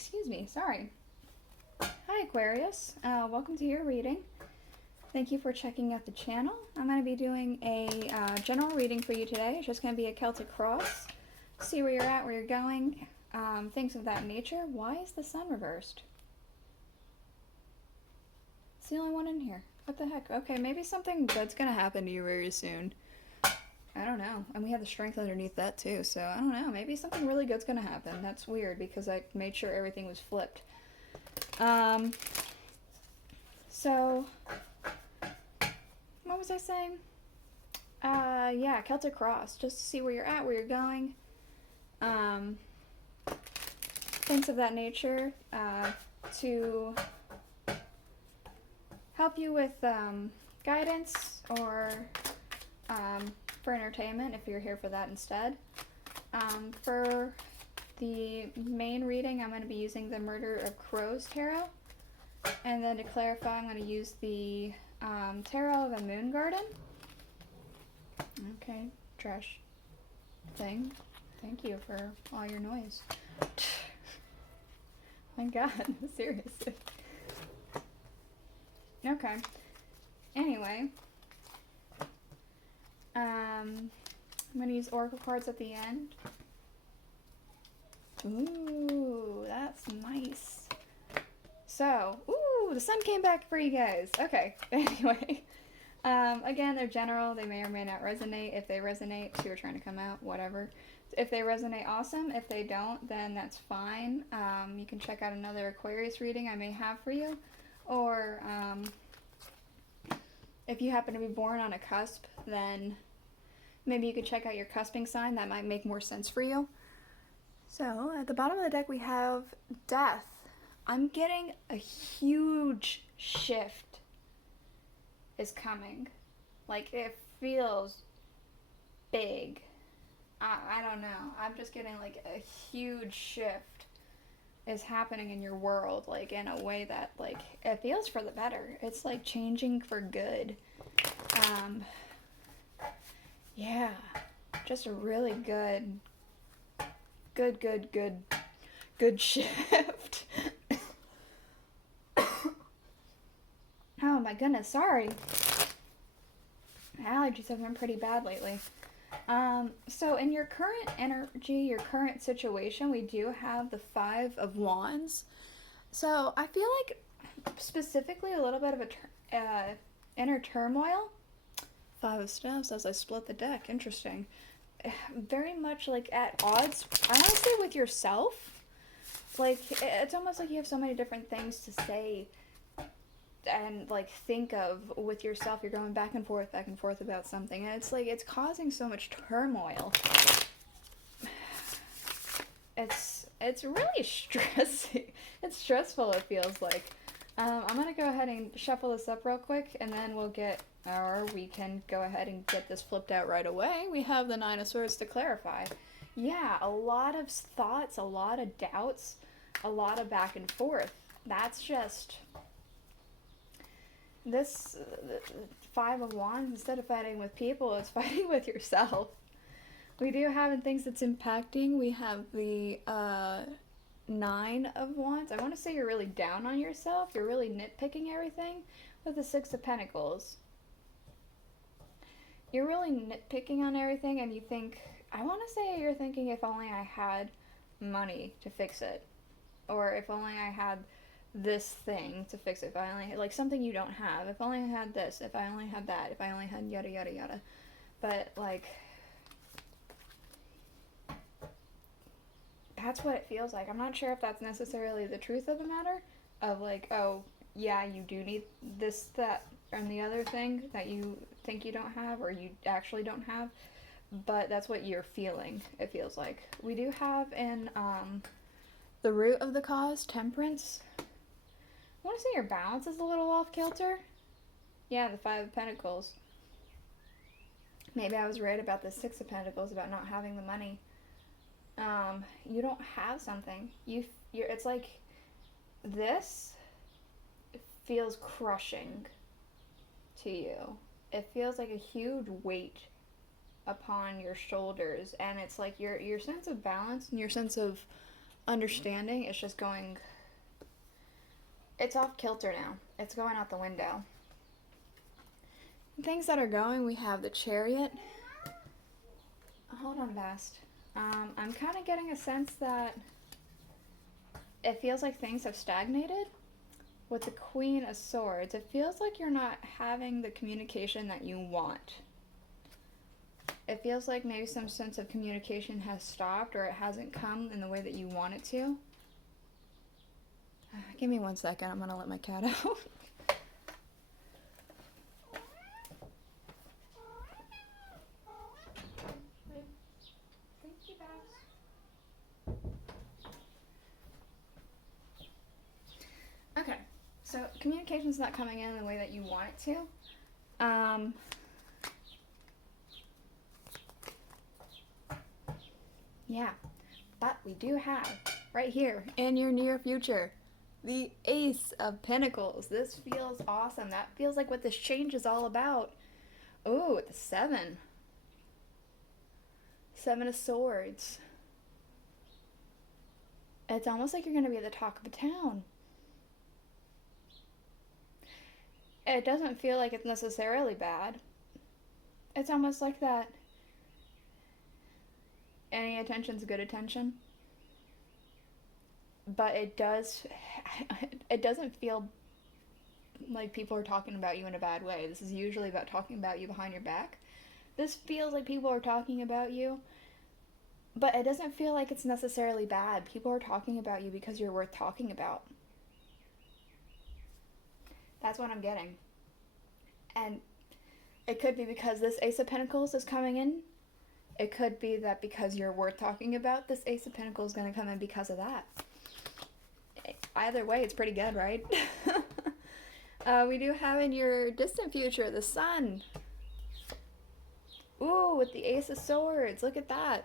Excuse me, sorry. Hi Aquarius, welcome to your reading. Thank you for checking out the channel. I'm going to be doing a general reading for you today. It's just going to be a Celtic cross. See where you're at, where you're going, things of that nature. Why is the sun reversed? It's the only one in here. What the heck? Okay, maybe something good's going to happen to you very soon. I don't know. And we have the strength underneath that too, so I don't know. Maybe something really good's going to happen. That's weird because I made sure everything was flipped. So, what was I saying? Yeah, Celtic cross. Just to see where you're at, where you're going. Things of that nature. To help you with guidance or for entertainment if you're here for that instead. For the main reading, I'm going to be using the Murder of Crows Tarot. And then to clarify, I'm going to use the Tarot of a Moon Garden. Okay, trash thing. Thank you for all your noise. My God, seriously. Okay. Anyway, I'm going to use oracle cards at the end. Ooh, that's nice. So, ooh, the sun came back for you guys. Okay, anyway. Again, they're general. They may or may not resonate. If they resonate, two are trying to come out, whatever. If they resonate, awesome. If they don't, then that's fine. You can check out another Aquarius reading I may have for you. Or, if you happen to be born on a cusp, then maybe you could check out your cusping sign. That might make more sense for you. So, at the bottom of the deck, we have Death. I'm getting a huge shift is coming. Like, it feels big. I don't know. I'm just getting, like, a huge shift is happening in your world, like, in a way that, like, it feels for the better. It's, like, changing for good. Yeah. Just a really good shift. Oh my goodness, sorry. Allergies have been pretty bad lately. So in your current energy, your current situation, we do have the Five of Wands. So I feel like specifically a little bit of a inner turmoil. Five of Staves as I split the deck. Interesting. Very much like at odds, I want to say with yourself. Like, it's almost like you have so many different things to say and, like, think of with yourself. You're going back and forth about something. And it's like, it's causing so much turmoil. It's really stressing. It's stressful, it feels like. I'm going to go ahead and shuffle this up real quick, and then we can go ahead and get this flipped out right away. We have the Nine of Swords to clarify. Yeah, a lot of thoughts, a lot of doubts, a lot of back and forth. That's just... This Five of Wands, instead of fighting with people, it's fighting with yourself. We do have in things that's impacting. We have the Nine of Wands. I want to say you're really down on yourself. You're really nitpicking everything with the Six of Pentacles. You're really nitpicking on everything, and you think, I want to say you're thinking, if only I had money to fix it. Or if only I had this thing to fix it. If I only had, like, something you don't have. If only I had this. If I only had that. If I only had yada yada yada. But, like, that's what it feels like. I'm not sure if that's necessarily the truth of the matter. Of, like, oh, yeah, you do need this, that, and the other thing that you think you don't have or you actually don't have. But that's what you're feeling, it feels like. We do have in the root of the cause, Temperance. I want to say your balance is a little off kilter. Yeah, the Five of Pentacles. Maybe I was right about the Six of Pentacles, about not having the money. You don't have something. It's like this feels crushing to you. It feels like a huge weight upon your shoulders, and it's like your sense of balance and your sense of understanding is just going, it's off kilter now. It's going out the window. Things that are going, we have the Chariot. Hold on, Bast. I'm kind of getting a sense that it feels like things have stagnated. With the Queen of Swords, it feels like you're not having the communication that you want. It feels like maybe some sense of communication has stopped, or it hasn't come in the way that you want it to. Give me 1 second, I'm gonna let my cat out. Okay, so communication's not coming in the way that you want it to. Yeah, but we do have right here in your near future the Ace of Pentacles. This feels awesome. That feels like what this change is all about. Oh, the 7. 7 of Swords. It's almost like you're going to be at the talk of the town. It doesn't feel like it's necessarily bad. It's almost like that any attention's good attention. But it doesn't feel like people are talking about you in a bad way. This is usually about talking about you behind your back. This feels like people are talking about you, but it doesn't feel like it's necessarily bad. People are talking about you because you're worth talking about. That's what I'm getting. And it could be because this Ace of Pentacles is coming in. It could be that because you're worth talking about, this Ace of Pentacles is going to come in because of that. Either way, it's pretty good, right? We do have in your distant future the Sun. Ooh, with the Ace of Swords. Look at that.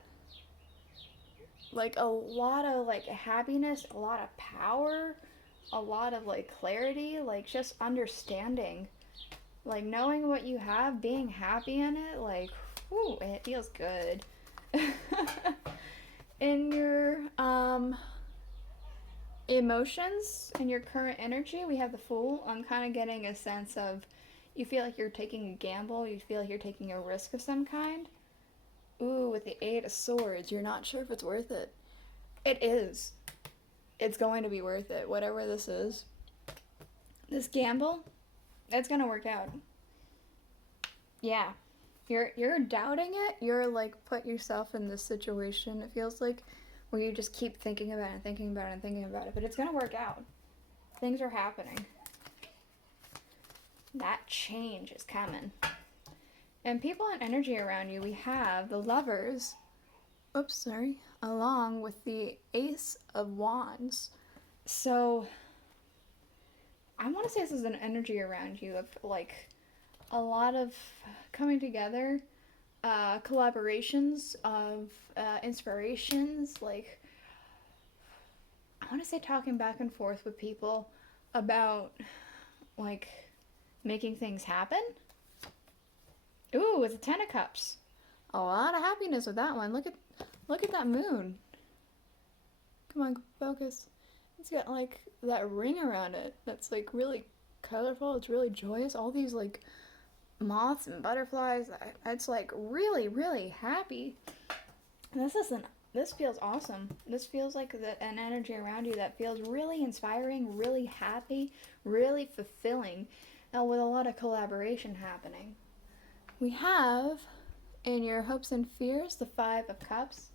Like a lot of like happiness, a lot of power, a lot of like clarity, like just understanding. Like knowing what you have, being happy in it, like, whew, it feels good. In your emotions, in your current energy, we have the Fool. I'm kind of getting a sense of you feel like you're taking a gamble, you feel like you're taking a risk of some kind. Ooh, with the 8 of Swords, you're not sure if it's worth it. It is. It's going to be worth it, whatever this is. This gamble, it's gonna work out. Yeah. You're doubting it. You're like put yourself in this situation, it feels like, where you just keep thinking about it and thinking about it and thinking about it. But it's gonna work out. Things are happening. That change is coming. And people and energy around you, we have the Lovers. Oops, sorry. Along with the Ace of Wands. So I want to say this is an energy around you of like a lot of coming together, collaborations of inspirations, like I want to say talking back and forth with people about like making things happen. Ooh, it's a 10 of Cups. A lot of happiness with that one. Look at that moon. Come on, focus. It's got like that ring around it that's like really colorful. It's really joyous. All these like moths and butterflies. It's like really, really happy. This feels awesome. This feels like an energy around you that feels really inspiring, really happy, really fulfilling, and with a lot of collaboration happening. We have, in your hopes and fears, the 5 of Cups.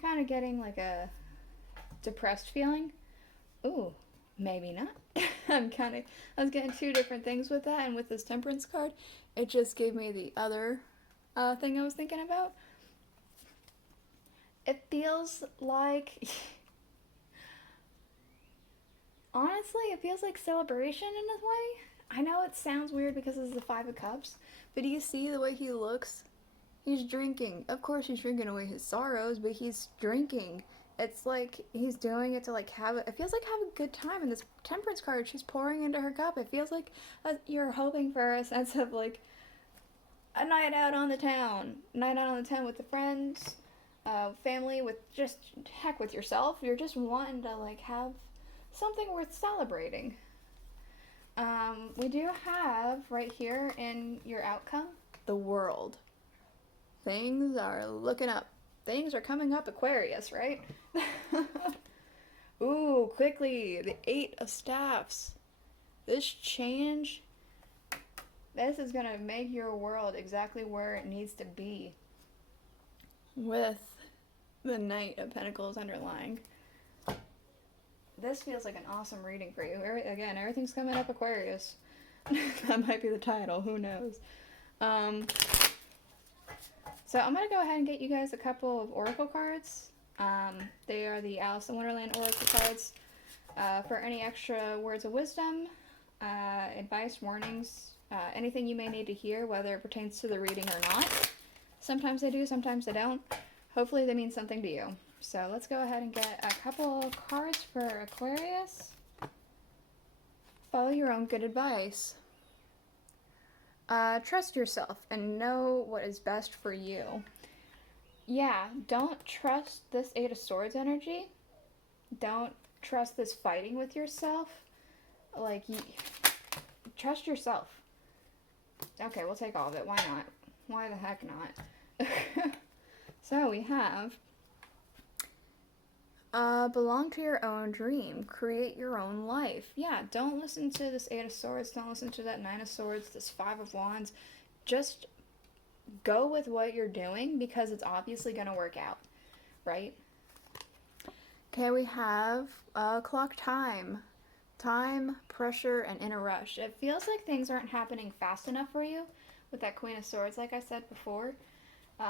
Kind of getting like a depressed feeling. Ooh, maybe not. I was getting two different things with that, and with this Temperance card, it just gave me the other thing I was thinking about. It feels like, honestly, it feels like celebration in a way. I know it sounds weird because this is the 5 of Cups, but do you see the way he looks? He's drinking. Of course he's drinking away his sorrows, but he's drinking. It's like he's doing it to like it feels like have a good time. And this Temperance card, she's pouring into her cup. It feels like you're hoping for a sense of like a night out on the town with the friends. family, with just heck with yourself. You're just wanting to like have something worth celebrating. We do have right here in your outcome the world. Things are looking up. Things are coming up, Aquarius, right? Ooh, quickly, the Eight of Staffs. This change, this is going to make your world exactly where it needs to be, with the Knight of Pentacles underlying. This feels like an awesome reading for you. Again, everything's coming up, Aquarius. That might be the title, who knows. So I'm going to go ahead and get you guys a couple of oracle cards. They are the Alice in Wonderland oracle cards. For any extra words of wisdom, advice, warnings, anything you may need to hear, whether it pertains to the reading or not. Sometimes they do, sometimes they don't. Hopefully they mean something to you. So let's go ahead and get a couple of cards for Aquarius. Follow your own good advice. Trust yourself and know what is best for you. Yeah, don't trust this Eight of Swords energy. Don't trust this fighting with yourself. Like, trust yourself. Okay, we'll take all of it. Why not? Why the heck not? So we have belong to your own dream. Create your own life. Yeah, don't listen to this Eight of Swords. Don't listen to that Nine of Swords, this Five of Wands. Just go with what you're doing because it's obviously going to work out, right? Okay, we have clock time. Time, pressure, and in a rush. It feels like things aren't happening fast enough for you with that Queen of Swords, like I said before.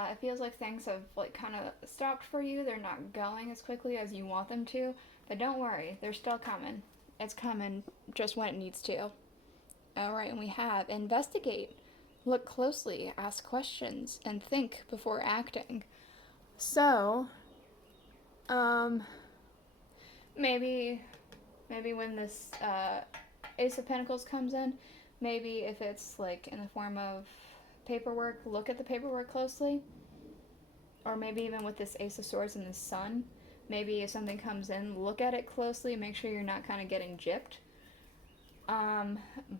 It feels like things have like kind of stopped for you. They're not going as quickly as you want them to. But don't worry, they're still coming. It's coming just when it needs to. Alright, and we have investigate. Look closely, ask questions, and think before acting. So, maybe when this Ace of Pentacles comes in, maybe if it's like in the form of paperwork, look at the paperwork closely. Or maybe even with this Ace of Swords and the Sun, maybe if something comes in, look at it closely, make sure you're not kind of getting gypped.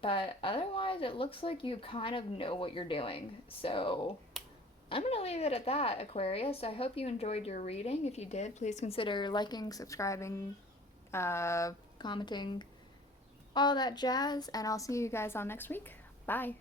But otherwise, it looks like you kind of know what you're doing. So I'm going to leave it at that, Aquarius. I hope you enjoyed your reading. If you did, please consider liking, subscribing, commenting, all that jazz. And I'll see you guys on next week. Bye.